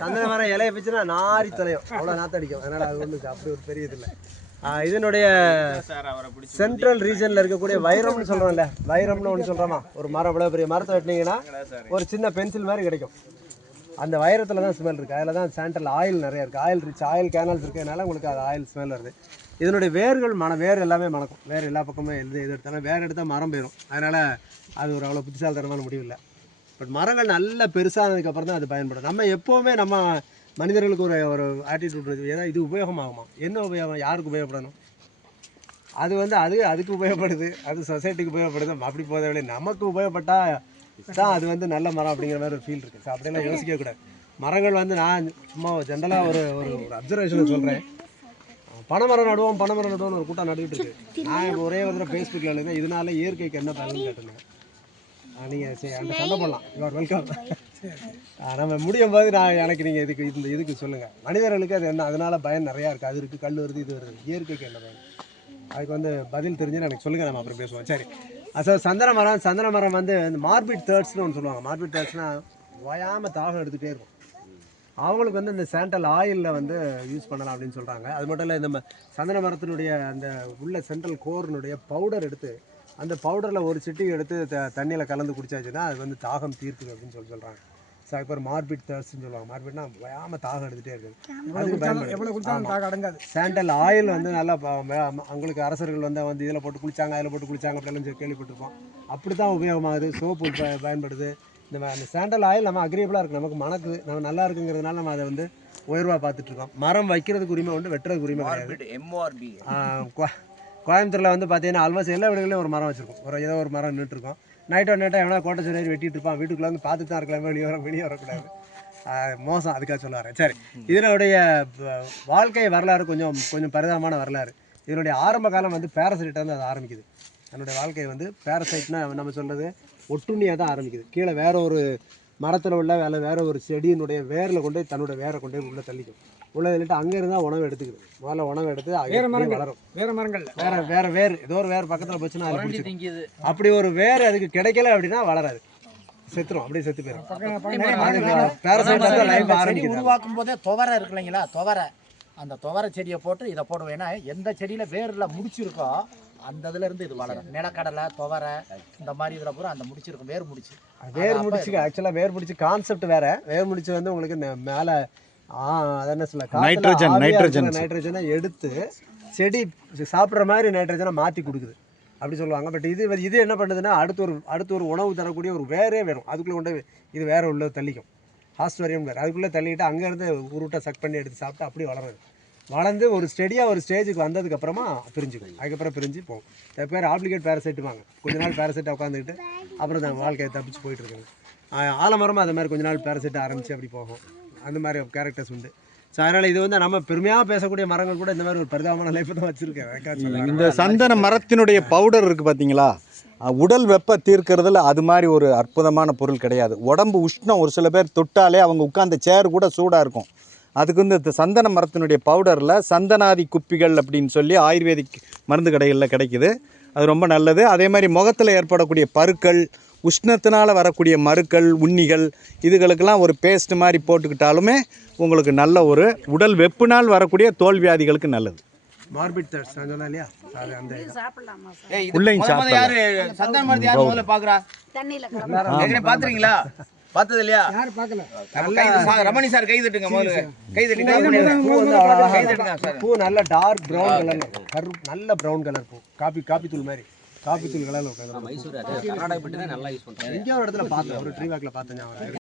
சந்தன மரம் இலைய பிச்சுன்னா நாரி தலையும் அவ்வளோ நாற்றம் அடிக்கும். அதனால் அது ஒன்று அப்படி ஒரு பெரிய இது இல்லை. இதனுடைய சென்ட்ரல் ரீஜனில் இருக்கக்கூடிய வைரம்னு சொல்கிறோம்ல, வைரம்னு ஒன்று சொல்கிறோமா, ஒரு மரம் இவ்வளோ பெரிய மரத்தை வெட்டினீங்கன்னா ஒரு சின்ன பென்சில் மாதிரி கிடைக்கும். அந்த வைரத்தில் தான் ஸ்மெல் இருக்குது. அதில் தான் சாண்டல் ஆயில் நிறைய இருக்குது. ஆயில் ரிச் ஆயில் கேனல்ஸ் இருக்கிறதுனால உங்களுக்கு அது ஆயில் ஸ்மெல் வருது. இதனுடைய வேர்கள் வேர் எல்லாமே மணக்கும். வேறு எல்லா பக்கமும் எது எடுத்தாலும் வேறு எடுத்தால் மரம் போயிடும். அதனால் அது ஒரு அவ்வளோ புத்திசாலித்தனமான முடிவு இல்லை. பட் மரங்கள் நல்ல பெருசானதுக்கப்புறம் தான் அது பயன்படும். நம்ம எப்போவுமே நம்ம மனிதர்களுக்கு ஒரு ஆட்டிடியூட் இருக்குது, ஏதாவது இது உபயோகமாகுமா, என்ன உபயோகம், யாருக்கு உபயோகப்படணும், அது அதுக்கு உபயோகப்படுது, அது சொசைட்டிக்கு உபயோகப்படுது, அப்படி போதவில்லை. நமக்கு உபயோகப்பட்டால் தான் அது நல்ல மரம் அப்படிங்கிற மாதிரி ஒரு ஃபீல் இருக்குது. ஸோ அப்படியெல்லாம் யோசிக்கக்கூடாது. மரங்கள் நான் சும்மா ஜென்ரலாக ஒரு அப்சர்வேஷனை சொல்கிறேன். பனைமரம் நடுவோம்னு ஒரு கூட்டம் நடுவிட்டு இருக்கு. நான் ஒரே ஒரு ஃபேஸ்புக்கில் எழுதுங்க, இதனால இயற்கைக்கு என்ன பயன் கேட்டுருந்தேன். நீங்கள் என்கிட்ட சண்டை பண்ணலாம், யூஆர் வெல்கம். நம்ம முடியும் போது எனக்கு நீங்கள் இதுக்கு சொல்லுங்கள். மனிதர்களுக்கு அது என்ன, அதனால பயன் நிறையா இருக்குது. அது இருக்குது, கல் வருது, இது வருது. இயற்கைக்கு என்ன பயன், அதுக்கு பதில் தெரிஞ்சுன்னு எனக்கு சொல்லுங்கள். நம்ம அப்புறம் பேசுவோம். சரி. சந்தன மரம் இந்த மார்பிட் தேர்ட்ஸ்னு ஒன்று சொல்லுவாங்க. மார்பிட் தேர்ட்ஸ்னால் ஓயாமல் தாகம் எடுத்துகிட்டே இருக்கும். அவங்களுக்கு இந்த சாண்டல் ஆயிலில் யூஸ் பண்ணலாம் அப்படின்னு சொல்கிறாங்க. அது மட்டும் இல்லை, நம்ம சந்தன மரத்தினுடைய அந்த உள்ள சென்ட்ரல் கோர்னுடைய பவுடர் எடுத்து அந்த பவுடரில் ஒரு சிட்டி எடுத்து தண்ணியில் கலந்து குடிச்சாச்சுன்னா அது தாகம் தீர்க்குது அப்படின்னு சொல்கிறாங்க. ஸோ இப்போ மார்பிட் தேர்ஸ்ன்னு சொல்லுவாங்க. மார்பிட்னா ஓயாமல் தாகம் எடுத்துகிட்டே இருக்குது. அதுக்கு பயன்படுது. சாண்டல் ஆயில் நல்லா அவங்களுக்கு அரசர்கள் இதில் போட்டு குளிச்சாங்க, அதில் போட்டு குளிச்சாங்க அப்படிலாம் கேள்விப்பட்டிருப்போம். அப்படி தான் உபயோகமாகுது. சோப்பு பயன்படுது. அந்த சாண்டல் ஆயில் நம்ம அக்ரியபிளாக இருக்குது, நமக்கு மணக்குது, நம்ம நல்லா இருக்குங்கிறதுனால நம்ம அதை உயர்வாக பார்த்துட்ருக்கோம். மரம் வைக்கிறதுக்கு உரிமை வெட்டுறதுக்கு உரிமை கிடையாது. கோயம்புத்தூரில் பார்த்தீங்கன்னா ஆல்மோஸ்ட் எல்லா வீடுகளையும் ஒரு மரம் வச்சுருக்கோம். ஏதோ ஒரு மரம் நின்றுட்டுருக்கோம். நைட்டோ எவனா கோட்டை சொல்லி வெட்டிட்டு இருப்பான். வீட்டுக்குள்ளே பார்த்துட்டு தான் இருக்கலாம், வெளியே வரக்கூடாது. மோசம். அதுக்காக சொல்ல வரேன். சரி, இதனுடைய வாழ்க்கை வரலாறு கொஞ்சம் பரிதாபமான வரலாறு. இதனுடைய ஆரம்ப காலம் பேரசைட்டாக அது ஆரம்பிக்குது. அதனுடைய வாழ்க்கை பேரசைட்னா நம்ம சொல்கிறது ஒட்டுண்ணியாக தான் ஆரம்பிக்குது. கீழே வேற ஒரு மரத்தில் உள்ள வேற ஒரு செடியினுடைய வேரில் தன்னுடைய வேரை கொண்டு உள்ளே தள்ளிக்கும். உள்ளே தள்ளிட்டு அங்கே இருந்தால் உணவு எடுத்துக்குது. முதல்ல உணவு எடுத்து வளரும். வேறு மரங்கள் வேறு ஏதோ ஒரு வேறு பக்கத்தில் போச்சுன்னா அது பிடிச்சிது. அப்படி ஒரு வேறு அதுக்கு கிடைக்கல அப்படின்னா வளராது, செத்துரும். அப்படியே செத்து போயிடும். பேரசைட் உருவாக்கும் போதே துவரை இருக்கு இல்லைங்களா, அந்த துவரை செடியை போட்டு இதை போடுவோம். ஏன்னா எந்த செடியில் வேரில் முடிச்சிருக்கோ அந்த இதுல இருந்து இது வளரும். நிலக்கடலை, துவரை, இந்த மாதிரி இதில் பூரா அந்த முடிச்சிருக்கும். வேர் முடிச்சு ஆக்சுவலாக வேர் முடிச்சு கான்செப்ட் வேற. வேர் முடிச்சு உங்களுக்கு மேலே என்ன சொல்ல, நைட்ரஜனை எடுத்து செடி சாப்பிட்ற மாதிரி நைட்ரஜனை மாற்றி கொடுக்குது அப்படி சொல்லுவாங்க. பட் இது என்ன பண்ணுதுன்னா அடுத்து ஒரு உணவு தரக்கூடிய ஒரு வேறே வேணும். அதுக்குள்ளே கொண்டு இது வேற உள்ள தள்ளிக்கும். ஹாஸ்டோரியம் வேறு அதுக்குள்ளே தள்ளிட்டு அங்கேருந்து உருட்டை சக் பண்ணி எடுத்து சாப்பிட்டு அப்படி வளர்ந்து ஒரு ஸ்டேஜுக்கு வந்ததுக்கப்புறமா பிரிஞ்சுக்கும். அதுக்கப்புறம் பிரிஞ்சு போகும். சில பேர் ஆப்ளிகேட் பேரசைட்டுவாங்க. கொஞ்ச நாள் பேரசைட்டை உட்காந்துக்கிட்டு அப்புறம் தான் வாழ்க்கையை தப்பிச்சு போயிட்டுருக்காங்க. ஆலமரமும் அது மாதிரி கொஞ்ச நாள் பேரசைட்டை ஆரம்பித்து அப்படி போகும். அந்த மாதிரி கேரக்டர்ஸ் உண்டு. ஸோ அதனால் இது நம்ம பெருமையாக பேசக்கூடிய மரங்கள் கூட இந்த மாதிரி ஒரு பரிதாபமான லைஃப்பை தான் வச்சுருக்கேன். இந்த சந்தன மரத்தினுடைய பவுடர் இருக்குது பார்த்தீங்களா, உடல் வெப்ப தீர்க்கிறதுல அது மாதிரி ஒரு அற்புதமான பொருள் கிடையாது. உடம்பு உஷ்ணம் ஒரு சில பேர் தொட்டாலே அவங்க உட்கார்ந்த சேர் கூட சூடாக இருக்கும். அதுக்கு இந்த சந்தன மரத்தினுடைய பவுடரில் சந்தனாதி குப்பிகள் அப்படின்னு சொல்லி ஆயுர்வேதிக் மருந்து கடைகளில் கிடைக்குது. அது ரொம்ப நல்லது. அதே மாதிரி முகத்தில் ஏற்படக்கூடிய பருக்கள், உஷ்ணத்தினால் வரக்கூடிய மருக்கள், உண்ணிகள், இதுகளுக்கெல்லாம் ஒரு பேஸ்ட் மாதிரி போட்டுக்கிட்டாலுமே உங்களுக்கு நல்ல ஒரு உடல் வெப்பினால் வரக்கூடிய தோல் வியாதிகளுக்கு நல்லது. மார்பிட் தேர்ட்ஸ் நான் சொன்னேன் இல்லையா, அது அந்த சாப்பிடலாமா சார்? உள்ளேயும் சாப்பிடலாம். யாரு சந்தன மரத்தை யார் முதல்ல பார்க்குறா? தண்ணியில் ஏற்கனவே பார்த்துறீங்களா? பார்த்தது இல்லையா? யார் பார்க்கல? ரமணி சார் கை தட்டுங்க முதல்ல. கை தட்டுங்க. பூ நல்ல டார்க் ப்ரௌன் கலர், நல்ல ப்ரௌன் கலர் பூ. காபி தூள் மாதிரி, காபி தூள் கலரில் உட்காந்து மைசூர் கர்நாடகா பட்டு தான் நல்லா யூஸ் பண்ணுறேன். எங்கேயோ ஒரு இடத்துல பார்த்தேன், ஒரு ட்ரீ வாக்கில் பார்த்தேன்.